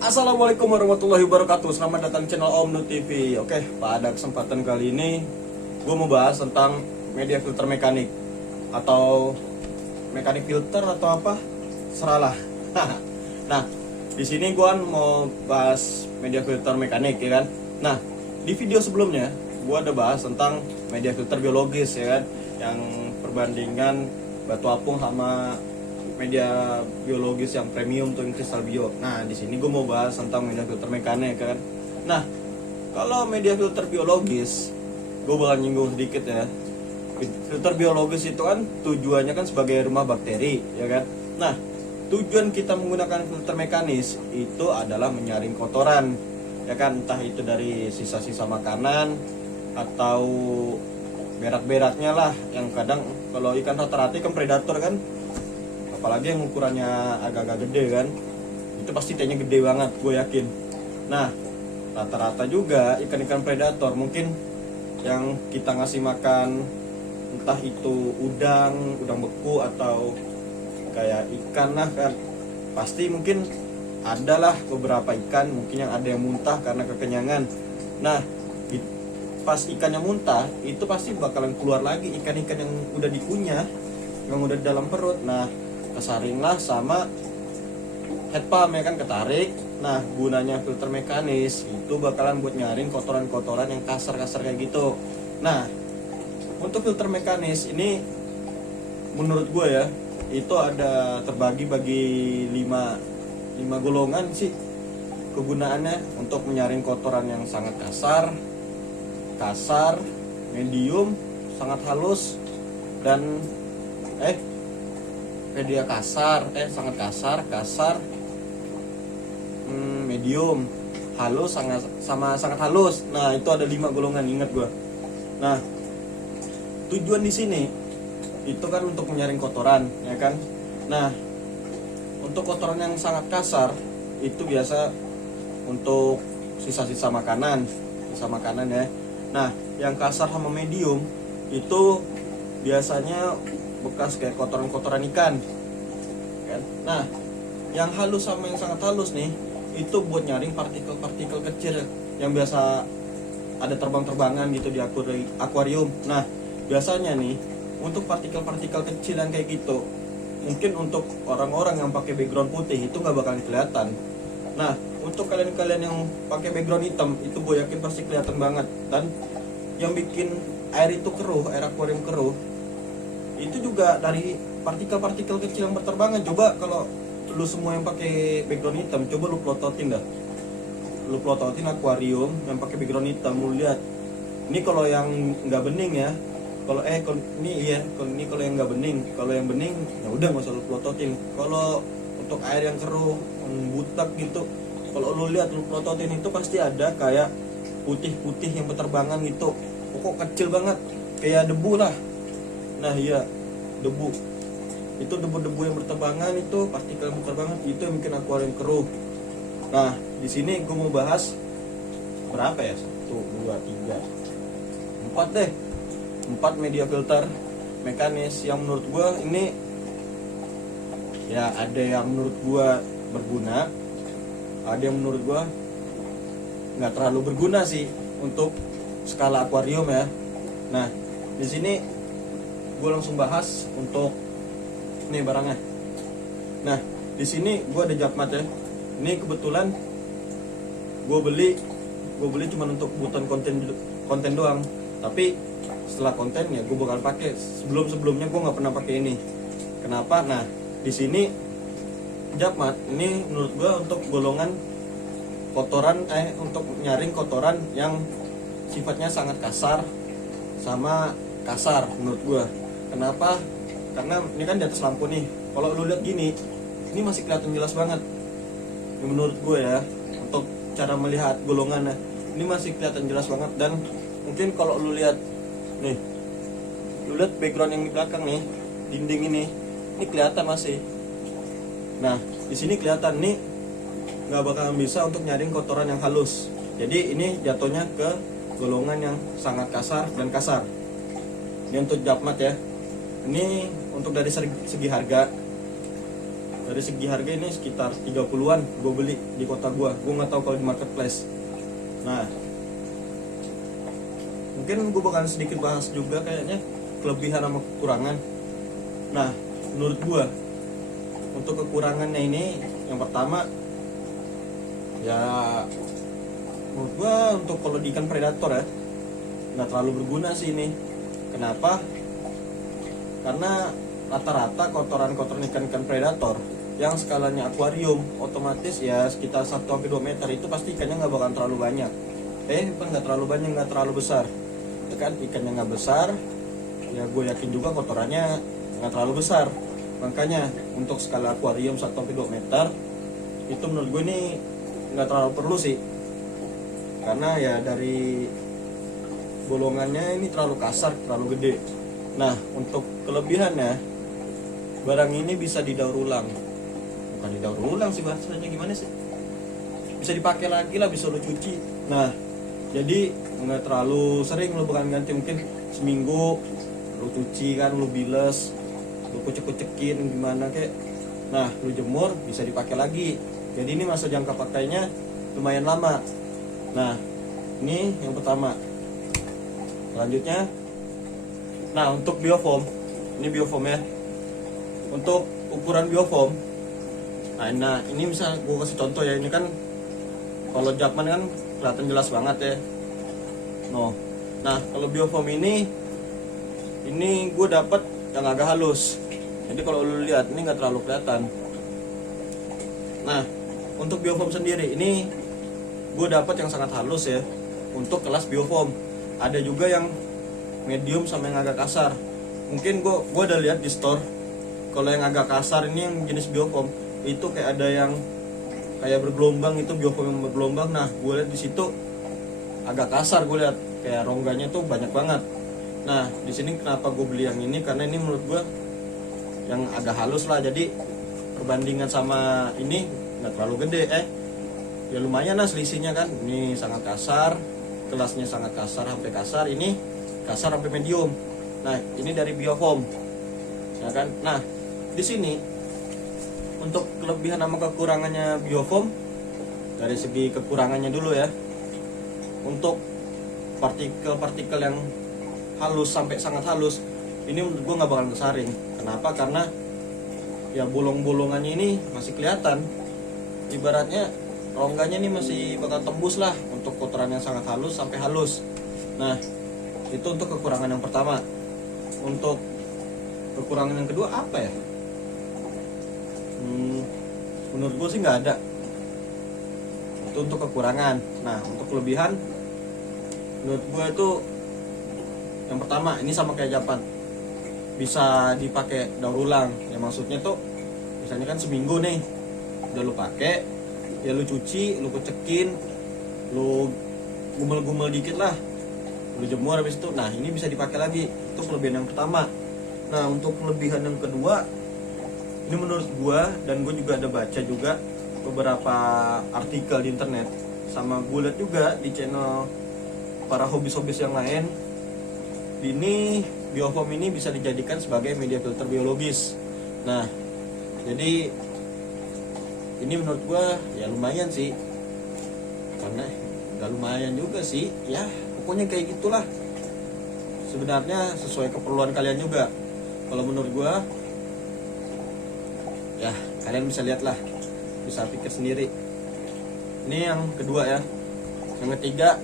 Assalamualaikum warahmatullahi wabarakatuh. Selamat datang di channel Om Nur TV. Oke, pada kesempatan kali ini gue mau bahas tentang media filter mekanik atau mekanik filter atau apa, seralah. Nah, di sini gue mau bahas media filter mekanik, ya kan. Nah, di video sebelumnya gue ada bahas tentang media filter biologis, ya kan, yang perbandingan batu apung sama media biologis yang premium tuh, yang kristal bio. Nah, di sini gue mau bahas tentang media filter mekanik, kan. Nah, kalau media filter biologis, gue bakal nyinggung sedikit ya. Filter biologis itu kan tujuannya kan sebagai rumah bakteri, ya kan. Nah, tujuan kita menggunakan filter mekanis itu adalah menyaring kotoran, ya kan, entah itu dari sisa-sisa makanan atau berak-beraknya lah, yang kadang kalau ikan rata-rata kan predator kan, apalagi yang ukurannya agak-agak gede kan, itu pasti tehnya gede banget, gue yakin. Nah, rata-rata juga ikan-ikan predator mungkin yang kita ngasih makan, entah itu udang beku atau kayak ikan lah kan, pasti mungkin adalah beberapa ikan mungkin yang ada yang muntah karena kekenyangan. Nah, pas ikannya muntah itu pasti bakalan keluar lagi ikan-ikan yang udah dikunyah, yang udah di dalam perut. Nah, kesaringlah sama head pump, ya kan, ketarik. Nah, gunanya filter mekanis itu bakalan buat nyaring kotoran-kotoran yang kasar-kasar kayak gitu. Nah, untuk filter mekanis ini menurut gue ya, itu ada terbagi bagi 5 golongan sih kegunaannya untuk menyaring kotoran yang sangat kasar, medium, sangat halus, dan media sangat kasar, medium, halus, sangat halus. Nah, itu ada 5 golongan, ingat gua. Nah, tujuan di sini itu kan untuk menyaring kotoran, ya kan. Nah, untuk kotoran yang sangat kasar itu biasa untuk sisa-sisa makanan ya. Nah, yang kasar sama medium itu biasanya bekas kayak kotoran-kotoran ikan kan. Nah, yang halus sama yang sangat halus nih itu buat nyaring partikel-partikel kecil yang biasa ada terbang-terbangan gitu di akuarium. Nah, biasanya nih untuk partikel-partikel kecil yang kayak gitu, mungkin untuk orang-orang yang pakai background putih itu nggak bakal kelihatan. Nah, untuk kalian-kalian yang pakai background hitam itu gue yakin pasti kelihatan banget. Dan yang bikin air itu keruh, air akuarium keruh, itu juga dari partikel-partikel kecil yang berterbangan. Coba kalau lu semua yang pakai background hitam, coba lu plototin akuarium yang pakai background hitam, lu lihat. Ini kalau yang nggak bening ya, kalau kalau yang nggak bening. Kalau yang bening ya udah nggak usah lu plototin. Kalau untuk air yang keruh, yang butak gitu, kalau lu lihat, lu plototin, itu pasti ada kayak putih-putih yang berterbangan gitu. Pokok kecil banget, kayak debu lah. Nah, iya, debu. Itu debu-debu yang berterbangan, itu partikel yang berterbangan, itu yang bikin akuarium keruh. Nah, di sini gue mau bahas berapa ya? 1, 2, 3, 4 deh. 4 media filter mekanis yang menurut gue ini ya, ada yang menurut gue berguna, ada yang menurut gue nggak terlalu berguna sih untuk skala akuarium ya. Nah, di sini gue langsung bahas untuk nih barangnya. Nah, di sini gue ada Japmat ya. Ini kebetulan gue beli cuma untuk kebutuhan konten doang. Tapi setelah konten ya gue bakal pakai. Sebelumnya gue nggak pernah pakai ini. Kenapa? Nah, di sini Japmat ini menurut gue untuk golongan kotoran, untuk nyaring kotoran yang sifatnya sangat kasar sama kasar menurut gue. Kenapa? Karena ini kan di atas lampu nih. Kalau lu lihat gini, ini masih kelihatan jelas banget. Ini menurut gue ya, untuk cara melihat golongannya, ini masih kelihatan jelas banget. Dan mungkin kalau lu lihat nih, lu lihat background yang di belakang nih, dinding ini kelihatan masih. Nah, di sini kelihatan nih nggak bakalan bisa untuk nyaring kotoran yang halus. Jadi ini jatuhnya ke golongan yang sangat kasar dan kasar. Ini untuk Japmat ya. Ini untuk dari segi harga, Dari segi harga ini sekitar 30-an gue beli di kota gue nggak tahu kalau di marketplace. Nah, mungkin gue bakal sedikit bahas juga kayaknya kelebihan sama kekurangan. Nah, menurut gue untuk kekurangannya ini yang pertama ya, menurut gue untuk kalau di ikan predator ya nggak terlalu berguna sih ini. Kenapa? Karena rata-rata kotoran-kotoran ikan-ikan predator yang skalanya akuarium otomatis ya sekitar 1-2 meter itu pasti ikannya nggak bakal terlalu banyak. Nggak terlalu banyak, nggak terlalu besar. Ya kan, ikannya nggak besar, ya gue yakin juga kotorannya nggak terlalu besar. Makanya untuk skala akuarium 1-2 meter itu menurut gue ini nggak terlalu perlu sih. Karena ya dari bolongannya ini terlalu kasar, terlalu gede. Nah, untuk kelebihannya, barang ini bisa didaur ulang. Bukan didaur ulang sih bahasanya, gimana sih? Bisa dipakai lagi lah, bisa lo cuci. Nah, jadi nggak terlalu sering lo bakal ganti, mungkin seminggu lo cuci kan, lo bilas, lo kucek-kucekin gimana kayak. Nah, lo jemur bisa dipakai lagi. Jadi ini masa jangka pakainya lumayan lama. Nah, ini yang pertama. Selanjutnya, nah untuk biofoam, ini biofoam ya. Untuk ukuran biofoam, nah ini misal gue kasih contoh ya, ini kan kalau Jakman kan kelihatan jelas banget ya. Nah kalau biofoam ini gue dapat yang agak halus. Jadi kalau lu lihat ini nggak terlalu kelihatan. Nah untuk biofoam sendiri ini gue dapat yang sangat halus ya. Untuk kelas biofoam ada juga yang medium sama yang agak kasar. Mungkin gue udah lihat di store kalau yang agak kasar ini yang jenis biofoam itu kayak ada yang kayak bergelombang, itu biofoam yang bergelombang. Nah gue lihat di situ agak kasar, gue lihat kayak rongganya tuh banyak banget. Nah di sini kenapa gue beli yang ini, karena ini menurut gue yang agak halus lah, jadi perbandingan sama ini nggak terlalu gede. Ya lumayan lah selisihnya kan. Ini sangat kasar, kelasnya sangat kasar sampai kasar, ini kasar sampai medium. Nah ini dari biofoam ya kan. Nah di sini untuk kelebihan sama kekurangannya biofoam, dari segi kekurangannya dulu ya. Untuk partikel-partikel yang halus sampai sangat halus ini menurut gue nggak bakal kesaring. Kenapa? Karena ya bolong-bolongannya ini masih kelihatan, ibaratnya rongganya ini masih bakal tembus lah untuk kotoran yang sangat halus sampai halus. Nah itu untuk kekurangan yang pertama. Untuk kekurangan yang kedua apa ya? Menurut gue sih nggak ada. Itu untuk kekurangan. Nah untuk kelebihan, menurut gue itu yang pertama ini sama kayak Japan, bisa dipakai daur ulang. Ya maksudnya tuh misalnya kan seminggu nih udah lu pakai, ya lu cuci, lu kecekin, lu gumel-gumel dikit lah, lu jemur habis itu. Nah ini bisa dipakai lagi. Itu kelebihan yang pertama. Nah untuk kelebihan yang kedua, ini menurut gua, dan gue juga ada baca juga beberapa artikel di internet, sama gue lihat juga di channel para hobis-hobis yang lain, ini biofoam ini bisa dijadikan sebagai media filter biologis. Nah jadi ini menurut gua ya lumayan sih, karena gak lumayan juga sih ya, pokoknya kayak gitulah. Sebenarnya sesuai keperluan kalian juga. Kalau menurut gua ya kalian bisa lihat lah, bisa pikir sendiri. Ini yang kedua ya. Yang ketiga,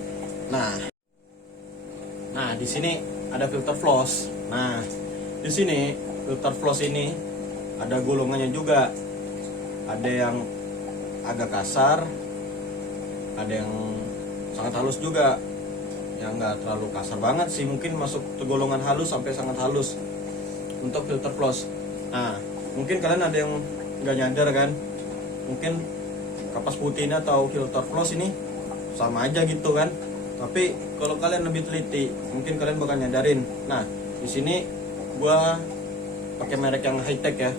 nah di sini ada filter floss. Nah di sini filter floss ini ada golongannya juga. Ada yang agak kasar, ada yang sangat halus juga. Yang nggak terlalu kasar banget sih, mungkin masuk ke golongan halus sampai sangat halus untuk filter floss. Nah mungkin kalian ada yang nggak nyadar kan, mungkin kapas putih ini atau filter floss ini sama aja gitu kan. Tapi kalau kalian lebih teliti, mungkin kalian bakal nyadarin. Nah di sini gua pakai merek yang high tech ya.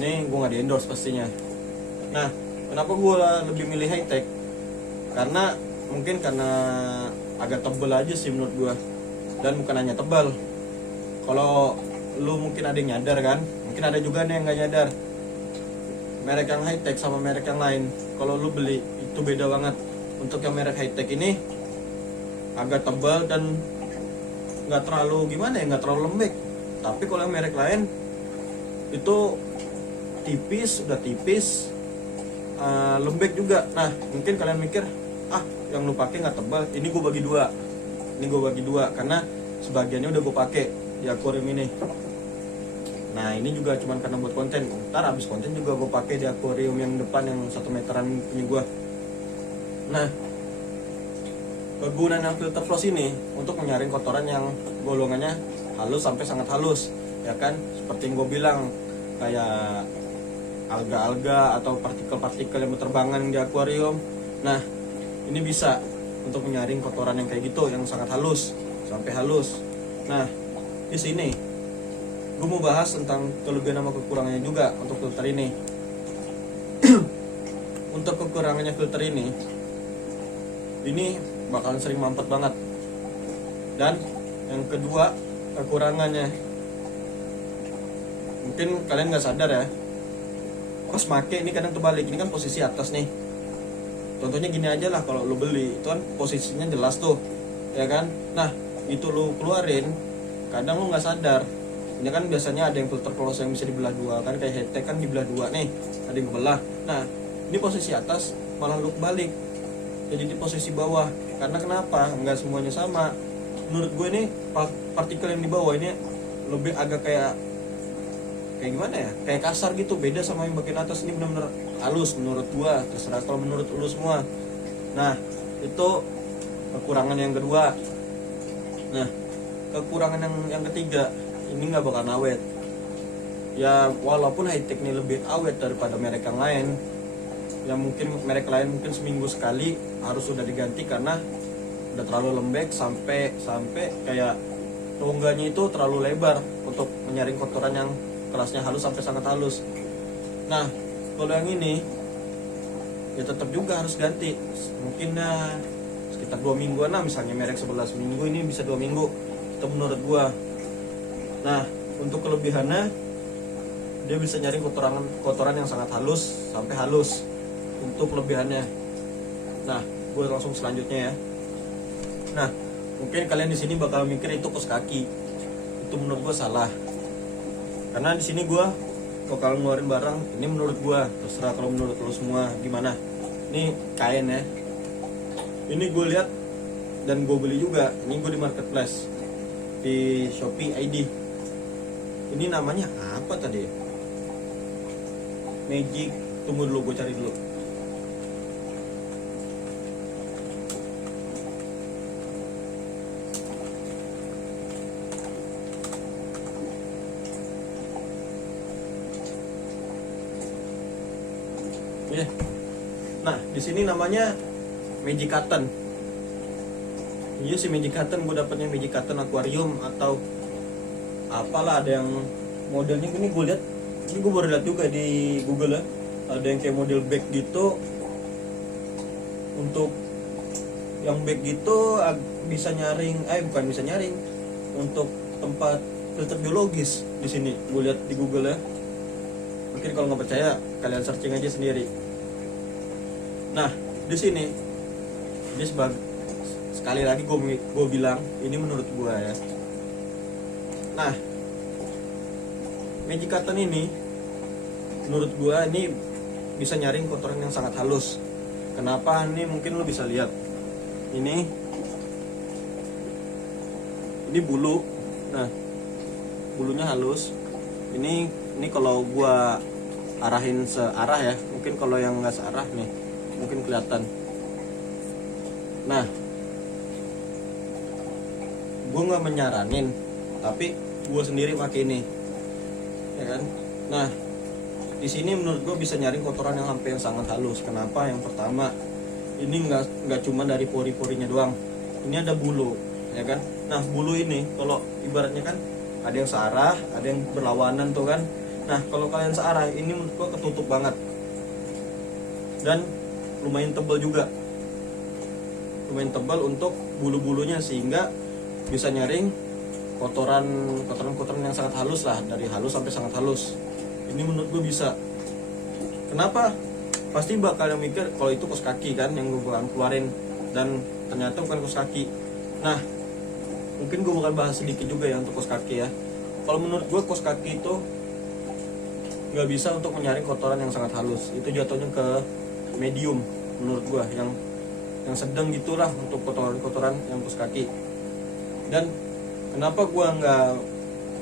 Ini gua nggak di endorse pastinya. Nah kenapa gua lebih milih high tech? Karena mungkin karena agak tebel aja sih menurut gua, dan bukan hanya tebal. Kalau lu mungkin ada yang nyadar kan, mungkin ada juga nih yang nggak nyadar. merek yang high tech sama merek yang lain, kalau lu beli itu beda banget. Untuk yang merek high tech ini agak tebal dan nggak terlalu gimana ya, nggak terlalu lembek. Tapi kalau yang merek lain itu tipis, udah tipis, lembek juga. Nah mungkin kalian mikir, yang lu pakai nggak tebal, ini gue bagi dua, karena sebagiannya udah gue pakai di akuarium ini. Nah ini juga cuman karena buat konten, ntar abis konten juga gue pakai di akuarium yang depan yang 1 meteran punya gue. Nah kegunaan yang filter floss ini untuk menyaring kotoran yang golongannya halus sampai sangat halus, ya kan, seperti yang gue bilang, kayak alga-alga atau partikel-partikel yang berterbangan di akuarium. Nah ini bisa untuk menyaring kotoran yang kayak gitu, yang sangat halus sampai halus. Nah di sini gue mau bahas tentang kelebihan sama kekurangannya juga untuk filter ini. Untuk kekurangannya filter ini bakalan sering mampet banget. Dan yang kedua kekurangannya, mungkin kalian nggak sadar ya, pas make ini kadang terbalik. Ini kan posisi atas nih, contohnya gini aja lah, kalau lu beli itu kan posisinya jelas tuh, ya kan. Nah itu lu keluarin, kadang lu nggak sadar. Ini kan biasanya ada yang filter close yang bisa dibelah dua kan, kayak head tech kan dibelah dua nih, ada yang belah. Nah ini posisi atas malah lu balik jadi di posisi bawah. Karena kenapa? Nggak semuanya sama. Menurut gue nih partikel yang di bawah ini lebih agak kayak gimana ya, kayak kasar gitu, beda sama yang bagian atas. Ini benar-benar halus menurut gue, terserah kalau menurut lu semua. Nah itu kekurangan yang kedua. Nah kekurangan yang ketiga, ini nggak bakal awet. Ya walaupun high tech ini lebih awet daripada merek yang lain, yang mungkin merek lain mungkin seminggu sekali harus sudah diganti karena udah terlalu lembek, sampai kayak rongganya itu terlalu lebar untuk menyaring kotoran yang kelasnya halus sampai sangat halus. Nah kalau yang ini ya tetap juga harus ganti, mungkin sekitar 2 mingguan lah. Misalnya merek 11 minggu, ini bisa 2 minggu itu menurut gua. Nah untuk kelebihannya, dia bisa nyaring kotoran yang sangat halus sampai halus. Untuk kelebihannya. Nah gue langsung selanjutnya ya. Nah mungkin kalian di sini bakal mikir itu kos kaki. Itu menurut gue salah, karena di sini gue bakal ngeluarin barang ini menurut gue, terserah kalau menurut lo semua gimana. Ini kain ya, ini gue lihat dan gue beli juga. Ini gue di marketplace di Shopee ID. Ini namanya apa tadi ya? Magic, tunggu dulu gue cari dulu. Nah di sini namanya Magic Cotton. Iya sih Magic Cotton, gue dapetnya Magic Cotton Aquarium atau apalah, ada yang modelnya ini. Gue lihat, ini gue baru lihat juga di Google ya, ada yang kayak model bag gitu. Untuk yang bag gitu bisa nyaring, bukan bisa nyaring, untuk tempat filter biologis di sini. Gue lihat di Google ya. Mungkin kalau nggak percaya kalian searching aja sendiri. Nah di sini ini sekali lagi gue bilang ini menurut gue ya. Nah Magic Cotton ini menurut gue ini bisa nyaring kotoran yang sangat halus. Kenapa? Ini mungkin lo bisa lihat ini bulu. Nah bulunya halus. Ini kalau gue arahin searah ya, mungkin kalau yang nggak searah nih mungkin kelihatan. Nah gue nggak menyaranin, tapi gue sendiri pakai ini, ya kan. Nah di sini menurut gue bisa nyaring kotoran yang sampai yang sangat halus. Kenapa? Yang pertama, ini nggak cuma dari pori-porinya doang, ini ada bulu, ya kan. Nah bulu ini kalau ibaratnya kan ada yang searah, ada yang berlawanan tuh kan. Nah kalau kalian searah, ini menurut gue ketutup banget dan lumayan tebal juga, lumayan tebal untuk bulu-bulunya, sehingga bisa nyaring kotoran yang sangat halus lah, dari halus sampai sangat halus. Ini menurut gue bisa. Kenapa? Pasti bakal yang mikir kalau itu kos kaki kan yang gue bakal keluarin, dan ternyata bukan kos kaki. Nah, mungkin gue bakal bahas sedikit juga ya untuk kos kaki ya. Kalau menurut gue kos kaki itu nggak bisa untuk menyaring kotoran yang sangat halus. Itu jatuhnya ke medium menurut gue, yang sedang gitulah untuk kotoran-kotoran yang kos kaki. Dan kenapa gue nggak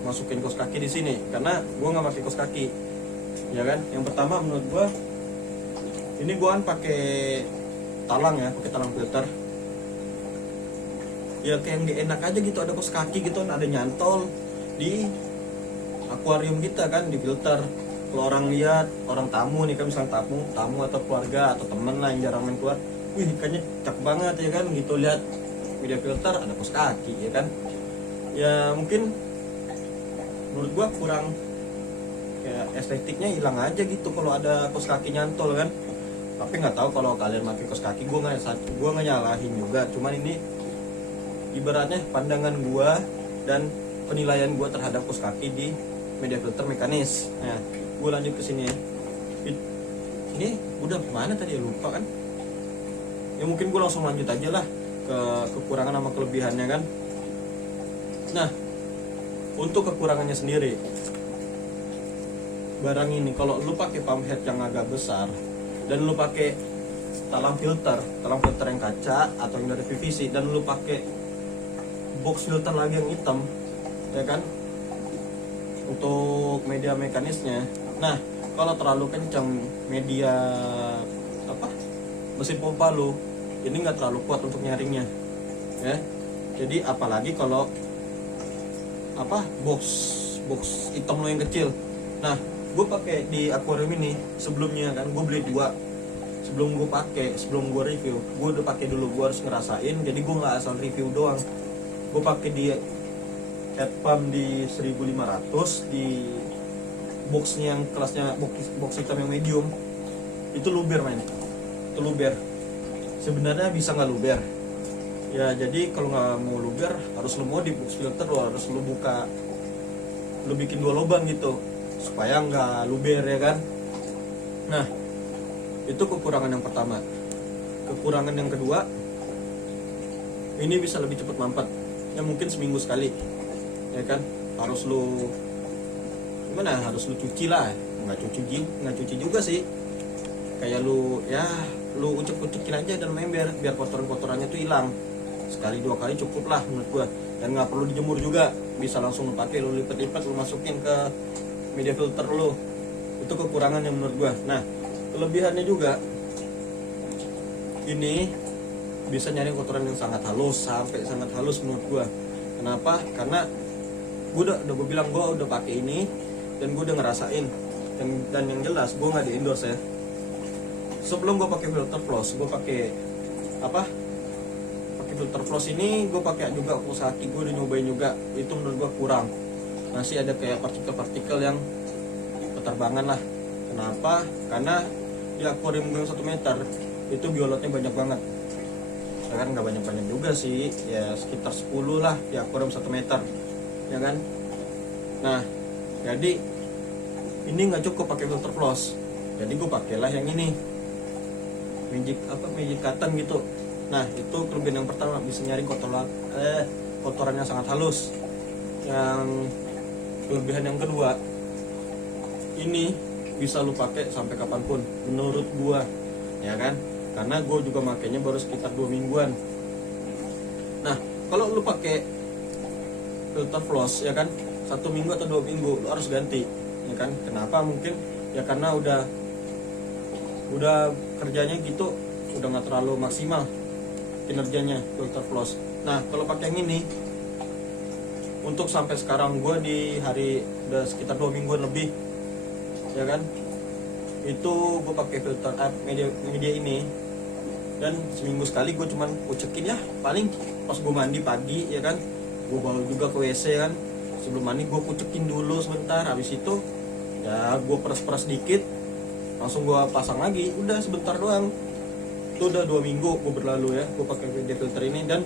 masukin kos kaki di sini? Karena gue nggak pakai kos kaki, ya kan. Yang pertama menurut gue, ini gue kan pakai talang ya, pakai talang filter. Ya kayak nggak enak aja gitu ada kos kaki gitu, ada nyantol di akuarium kita kan, di filter. Kalau orang lihat, orang tamu nih kan, misalnya tamu atau keluarga atau temen lah yang jarang main keluar, wih ikannya cakep banget ya kan, gitu lihat media filter ada kos kaki ya kan. Ya mungkin menurut gua kurang, kayak estetiknya hilang aja gitu kalau ada kos kaki nyantol kan. Tapi nggak tahu kalau kalian pakai kos kaki, gua nggak nyalahin juga, cuman ini ibaratnya pandangan gua dan penilaian gua terhadap kos kaki di media filter mekanis. Nah, gue lanjut ke sini ya. Ini udah kemana tadi ya, lupa kan? Ya mungkin gue langsung lanjut aja lah ke kekurangan sama kelebihannya kan. Nah, untuk kekurangannya sendiri, barang ini kalau lu pakai pump head yang agak besar dan lu pakai talang filter yang kaca atau yang dari PVC, dan lu pakai box filter lagi yang hitam, ya kan, untuk media mekanisnya. Nah, kalau terlalu kencang media mesin pompa lu, ini nggak terlalu kuat untuk nyaringnya, ya. Jadi apalagi kalau box hitam lo yang kecil. Nah, gue pakai di akuarium ini sebelumnya kan, gue beli 2. Sebelum gue review, gue udah pakai dulu, gue harus ngerasain. Jadi gue nggak asal review doang. Gue pakai di head pump di 1500, di boxnya yang kelasnya box hitam yang medium, itu luber main. Itu luber. Sebenarnya bisa nggak luber? Ya jadi kalau nggak mau luber, harus lu modif box filter, lo harus lu buka, lu bikin 2 lubang gitu supaya nggak luber ya kan. Nah, itu kekurangan yang pertama. Kekurangan yang kedua, ini bisa lebih cepat mampet. Ya mungkin seminggu sekali, ya kan. Harus lu cuci lah, nggak cuci juga sih, kayak lu ucek-ucekin aja dan main biar kotorannya tuh hilang. Sekali 2 kali cukup lah menurut gua, dan nggak perlu dijemur juga, bisa langsung lu pakai, lu lipat-lipat, lu masukin ke media filter lu. Itu kekurangan yang menurut gua. Nah, kelebihannya juga, ini bisa nyari kotoran yang sangat halus, sampai sangat halus menurut gua. Kenapa? Karena gue bilang gue udah pakai ini dan gue udah ngerasain, dan yang jelas gue nggak di endorse ya. Sebelum gue pakai filter floss, gue pakai filter floss ini, gue pakai juga kos kaki, gue udah nyobain juga, itu menurut gue kurang, masih ada kayak partikel-partikel yang keterbangan lah. Kenapa? Karena di akuarium gue 1 meter itu biolotnya banyak banget. Ya kan, nggak banyak-banyak juga sih, ya sekitar 10 lah di akuarium 1 meter, ya kan. Nah, jadi ini nggak cukup pakai filter floss, jadi gue pakailah yang ini, magic cotton gitu. Nah, itu kelebihan yang pertama, bisa nyaring kotoran yang sangat halus. Yang kelebihan yang kedua, ini bisa lu pakai sampai kapanpun menurut gua, ya kan, karena gue juga makainya baru sekitar 2 mingguan. Nah, kalau lu pakai filter floss, ya kan, 1 minggu atau 2 minggu lu harus ganti, ya kan. Kenapa? Mungkin ya karena udah kerjanya gitu, udah nggak terlalu maksimal kinerjanya filter floss. Nah, kalau pakai yang ini, untuk sampai sekarang gue di hari udah sekitar 2 mingguan lebih, ya kan, itu gue pakai filter media ini, dan seminggu sekali gue cuman ucekin ya, paling pas gue mandi pagi, ya kan, gue bawa juga ke WC kan, sebelum mandi gue kucekin dulu sebentar, habis itu ya gue peras-peras dikit, langsung gue pasang lagi, udah sebentar doang. Itu udah 2 minggu gue berlalu ya, gue pakai media filter ini, dan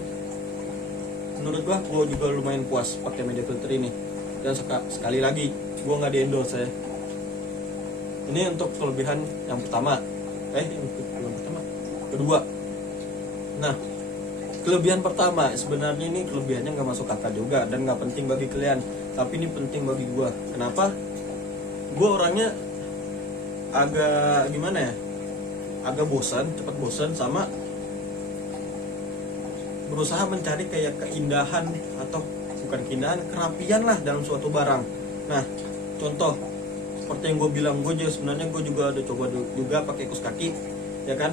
menurut gue juga lumayan puas pakai media filter ini. Dan sekali lagi, gue nggak di endorse ya. Ini untuk kelebihan yang pertama. Kedua. Nah, kelebihan pertama sebenarnya ini kelebihannya nggak masuk akal juga dan nggak penting bagi kalian, tapi ini penting bagi gue. Kenapa? Gue orangnya agak gimana ya? Agak bosan, cepat bosan, sama berusaha mencari kayak keindahan atau bukan keindahan, kerapian lah dalam suatu barang. Nah, contoh seperti yang gue bilang, gue juga ada coba juga pakai kaos kaki, ya kan?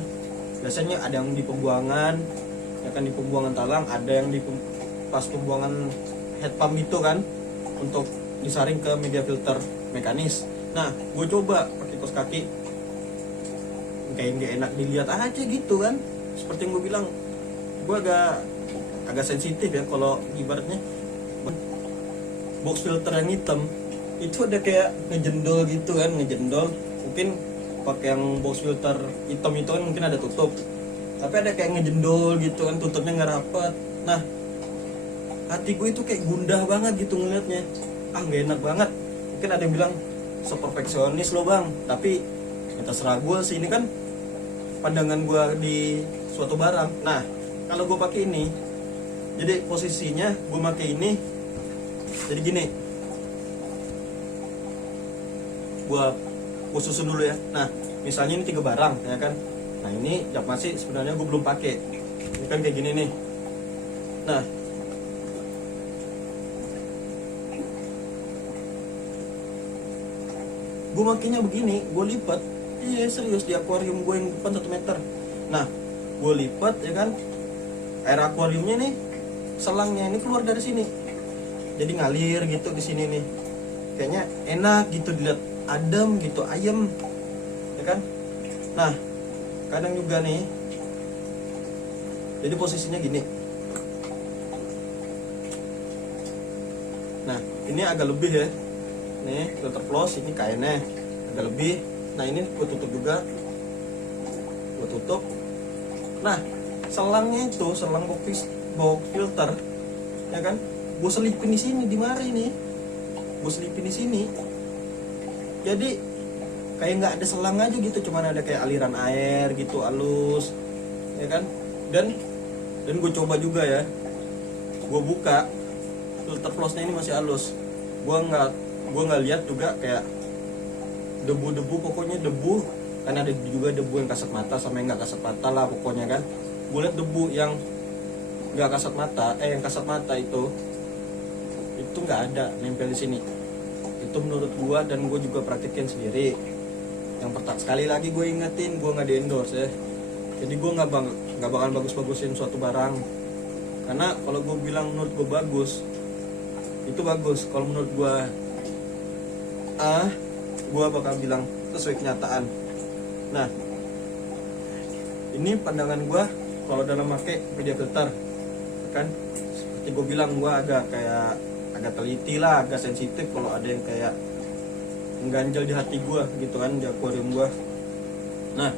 Biasanya ada yang di pembuangan, ya kan, di pembuangan talang, ada yang di pas pembuangan head pump itu kan, untuk disaring ke media filter mekanis. Nah, gue coba pakai kaos kaki, kayak nggak enak dilihat aja gitu kan. Seperti yang gue bilang, gue agak sensitif ya kalau ibaratnya box filter yang hitam itu ada kayak ngejendol gitu kan, mungkin pakai yang box filter hitam itu kan mungkin ada tutup, tapi ada kayak ngejendol gitu kan, tutupnya nggak rapat. Nah, hati gue itu kayak gundah banget gitu ngeliatnya, nggak enak banget. Mungkin ada yang bilang seperfeksionis lo bang, tapi ya terserah gue sih, ini kan pandangan gue di suatu barang. Nah, kalau gue pakai ini, jadi posisinya gue pakai ini jadi gini, gue susun dulu ya. Nah, misalnya ini 3 barang ya kan, nah ini jak masih sebenarnya gue belum pakai, ini kan kayak gini nih. Nah, gue makainya begini, gue lipat. Iya serius, di akuarium gue yang depan 1 meter. Nah, gue lipat ya kan, air akuariumnya nih, selangnya ini keluar dari sini, jadi ngalir gitu di sini nih, kayaknya enak gitu dilihat, adem gitu, ayem, ya kan. Nah, kadang juga nih, jadi posisinya gini. Nah, ini agak lebih ya, nih filter close, ini kainnya agak lebih. Nah, ini gue tutup juga, gue tutup. Nah, selangnya itu, selang box filter, ya kan, gue selipin di sini, di mari nih, gue selipin di sini. Jadi kayak nggak ada selang aja gitu, cuman ada kayak aliran air gitu, halus, ya kan. Dan gue coba juga ya, gue buka filter close-nya ini masih halus. Gue nggak lihat juga kayak debu-debu, pokoknya debu, kan ada juga debu yang kasat mata sama yang nggak kasat mata lah pokoknya kan. Gue lihat debu yang nggak kasat mata, yang kasat mata itu nggak ada nempel di sini. Itu menurut gue, dan gue juga praktekin sendiri. Yang pertama, sekali lagi gue ingetin, gue nggak di endorse ya. Jadi gue nggak bakal bagus-bagusin suatu barang, karena kalau gue bilang menurut gue bagus, itu bagus. Kalau menurut gue gue bakal bilang sesuai kenyataan. Nah, ini pandangan gue kalau dalam pakai media filter, kan seperti gue bilang, gue agak teliti lah, agak sensitif kalau ada yang kayak mengganjal di hati gue gitu kan, di akuarium gue. Nah,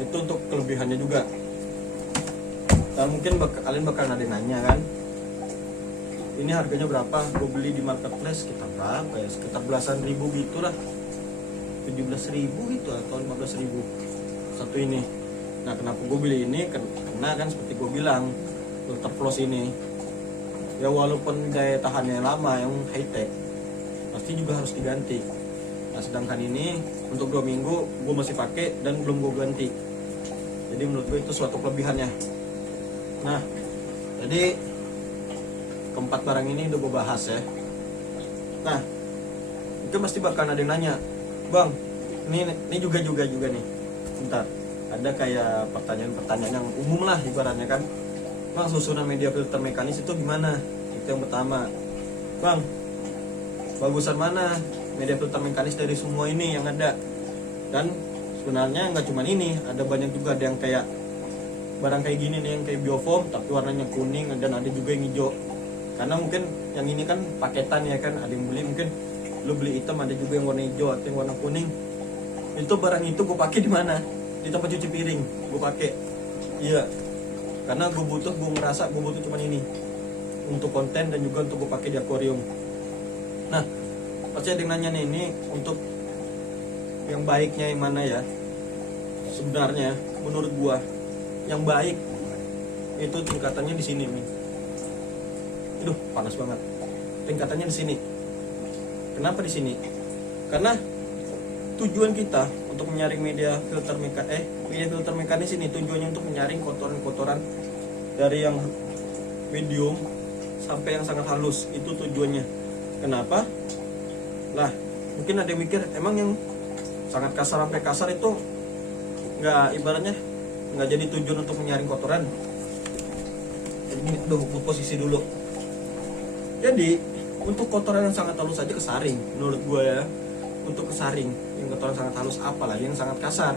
itu untuk kelebihannya juga. Dan mungkin kalian bakal ada yang nanya kan, ini harganya berapa? Gue beli di marketplace sekitar berapa ya, sekitar belasan ribu gitu lah, 17.000 gitu atau 15.000 satu ini. Nah, kenapa gue beli ini? Karena kan seperti gue bilang, filter close ini ya walaupun daya tahannya lama, yang high tech, pasti juga harus diganti. Nah, sedangkan ini untuk 2 minggu gue masih pakai dan belum gue ganti. Jadi menurut gue itu suatu kelebihannya. Nah, jadi keempat barang ini udah gue bahas ya. Nah, itu pasti bakal ada yang nanya, bang, ini juga nih. Bentar, ada kayak pertanyaan yang umum lah ibaratnya kan. Bang, susunan media filter mekanis itu gimana? Itu yang pertama. Bang, bagusan mana media filter mekanis dari semua ini yang ada? Dan sebenarnya nggak cuma ini, ada banyak juga, ada yang kayak barang kayak gini nih, yang kayak biofoam tapi warnanya kuning, dan ada juga yang hijau. Karena mungkin yang ini kan paketan ya kan, ada yang beli, mungkin lu beli hitam, ada juga yang warna hijau atau yang warna kuning. Itu barang itu gue pakai di mana? Di tempat cuci piring gue pakai. Iya, karena gue ngerasa gue butuh cuman ini untuk konten dan juga untuk gue pakai di akuarium. Nah, pasti ada yang nanya nih, ini untuk yang baiknya yang mana ya? Sebenarnya menurut gua yang baik itu tingkatannya di sini nih. Aduh, panas banget. Tingkatannya di sini. Kenapa di sini? Karena tujuan kita untuk menyaring media filter mekanis ini tujuannya untuk menyaring kotoran-kotoran dari yang medium sampai yang sangat halus. Itu tujuannya. Kenapa? Lah, mungkin ada yang mikir, emang yang sangat kasar sampai kasar itu nggak, ibaratnya nggak jadi tujuan untuk menyaring kotoran. Jadi gini, gue posisi dulu. Jadi untuk kotoran yang sangat halus aja kesaring, menurut gue ya. Untuk kesaring yang kotoran sangat halus, apalagi yang sangat kasar,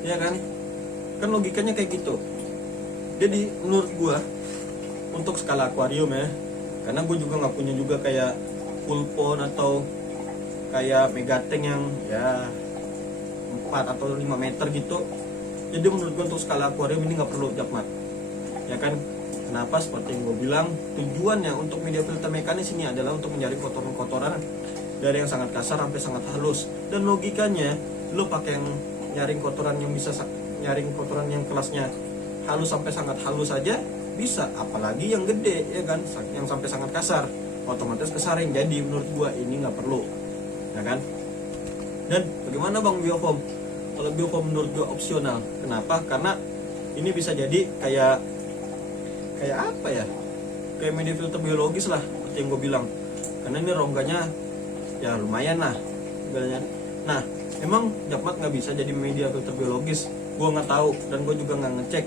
ya kan? Kan logikanya kayak gitu. Jadi menurut gue untuk skala akuarium ya, karena gue juga nggak punya juga kayak full pond atau kayak megatank yang ya 4 atau 5 meter gitu. Jadi menurut gue untuk skala akuarium ini nggak perlu Japmat, ya kan? Kenapa? Seperti yang gue bilang, tujuannya untuk media filter mekanis ini adalah untuk menyaring kotoran-kotoran dari yang sangat kasar sampai sangat halus. Dan logikanya, lo pakai yang nyaring kotoran yang bisa nyaring kotoran yang kelasnya halus sampai sangat halus aja bisa, apalagi yang gede ya kan, yang sampai sangat kasar, otomatis kesaring. Jadi menurut gua ini nggak perlu, ya kan? Dan bagaimana bang biofoam? Kalau biofoam menurut gua opsional. Kenapa? Karena ini bisa jadi kayak apa ya? Kayak media filter biologis lah, seperti yang gua bilang. Karena ini rongganya ya lumayan lah, sebenarnya. Nah, emang Japmat nggak bisa jadi media filter biologis? Gua nggak tahu dan gua juga nggak ngecek.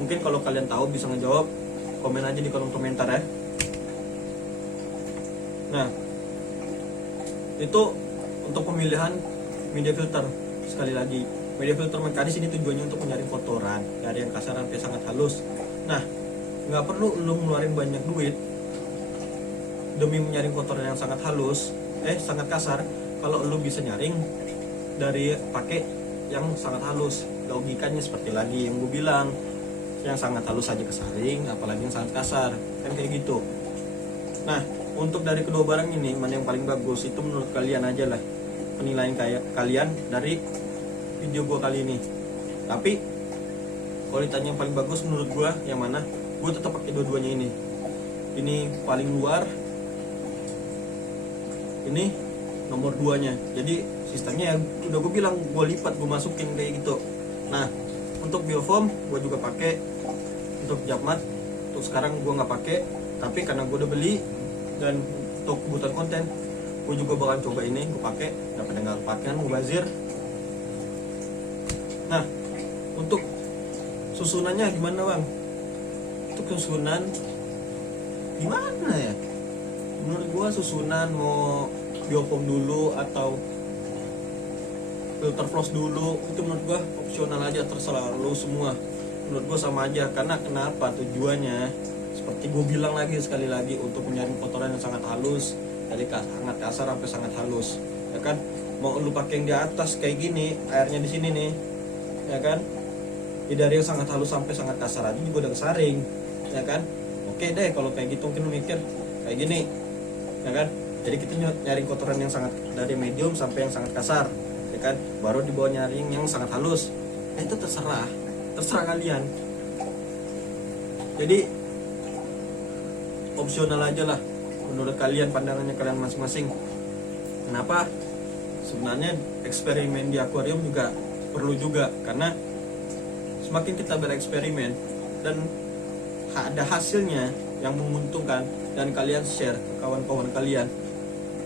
Mungkin kalau kalian tahu bisa ngejawab, komen aja di kolom komentar ya. Nah, itu untuk pemilihan media filter. Sekali lagi, media filter mekanis ini tujuannya untuk menyaring kotoran dari yang kasar sampai sangat halus. Nah, nggak perlu lu ngeluarin banyak duit demi menyaring kotoran yang sangat halus, sangat kasar, kalau lu bisa nyaring dari pakai yang sangat halus. Logikanya seperti lagi yang gue bilang, yang sangat halus aja kesaring, apalagi yang sangat kasar, kan kayak gitu. Nah, untuk dari kedua barang ini mana yang paling bagus, itu menurut kalian aja lah, penilaian kayak kalian dari video gue kali ini. Tapi kalau ditanya yang paling bagus menurut gue yang mana, gue tetap pakai dua-duanya ini. Ini paling luar, ini nomor 2-nya. Jadi sistemnya ya udah gue bilang, gue lipat, gue masukin kayak gitu. Nah, untuk biofoam gue juga pakai. Untuk Japmat untuk sekarang gue nggak pakai, tapi karena gue udah beli dan untuk kebutuhan konten gue juga bakal coba ini gue pakai, daripada nggak pakai mubazir. Nah, untuk susunannya gimana bang? Untuk susunan gimana ya? Menurut gue susunan mau biofoam dulu atau filter floss dulu, itu menurut gua opsional aja, terserah lo semua. Menurut gua sama aja. Karena kenapa? Tujuannya seperti gue bilang lagi sekali lagi, untuk menyaring kotoran yang sangat halus dari sangat kasar sampai sangat halus, ya kan? Mau lu pakai yang di atas kayak gini, airnya di sini nih, ya kan? Dari yang sangat halus sampai sangat kasar aja juga udah kesaring, ya kan? Oke deh kalau kayak gitu, mungkin lu mikir kayak gini, ya kan? Jadi kita nyaring kotoran yang sangat dari medium sampai yang sangat kasar, ya kan, baru dibawa nyaring yang sangat halus. Itu terserah kalian. Jadi opsional aja lah menurut kalian, pandangannya kalian masing-masing. Kenapa? Sebenarnya eksperimen di akuarium juga perlu juga, karena semakin kita bereksperimen dan ada hasilnya yang menguntungkan dan kalian share ke kawan-kawan kalian,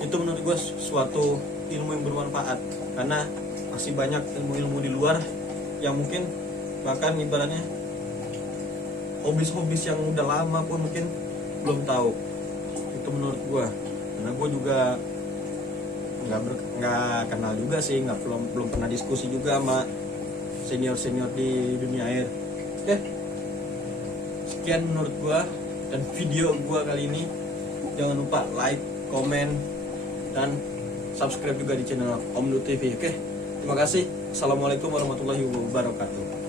itu menurut gue suatu ilmu yang bermanfaat. Karena masih banyak ilmu-ilmu di luar yang mungkin bahkan ibaratnya hobis yang udah lama pun mungkin belum tahu. Itu menurut gue, karena gue juga nggak kenal juga sih, belum pernah diskusi juga sama senior di dunia air. Oke, sekian menurut gue dan video gue kali ini. Jangan lupa like, komen, dan subscribe juga di channel Om Nu TV. Oke, terima kasih. Assalamualaikum warahmatullahi wabarakatuh.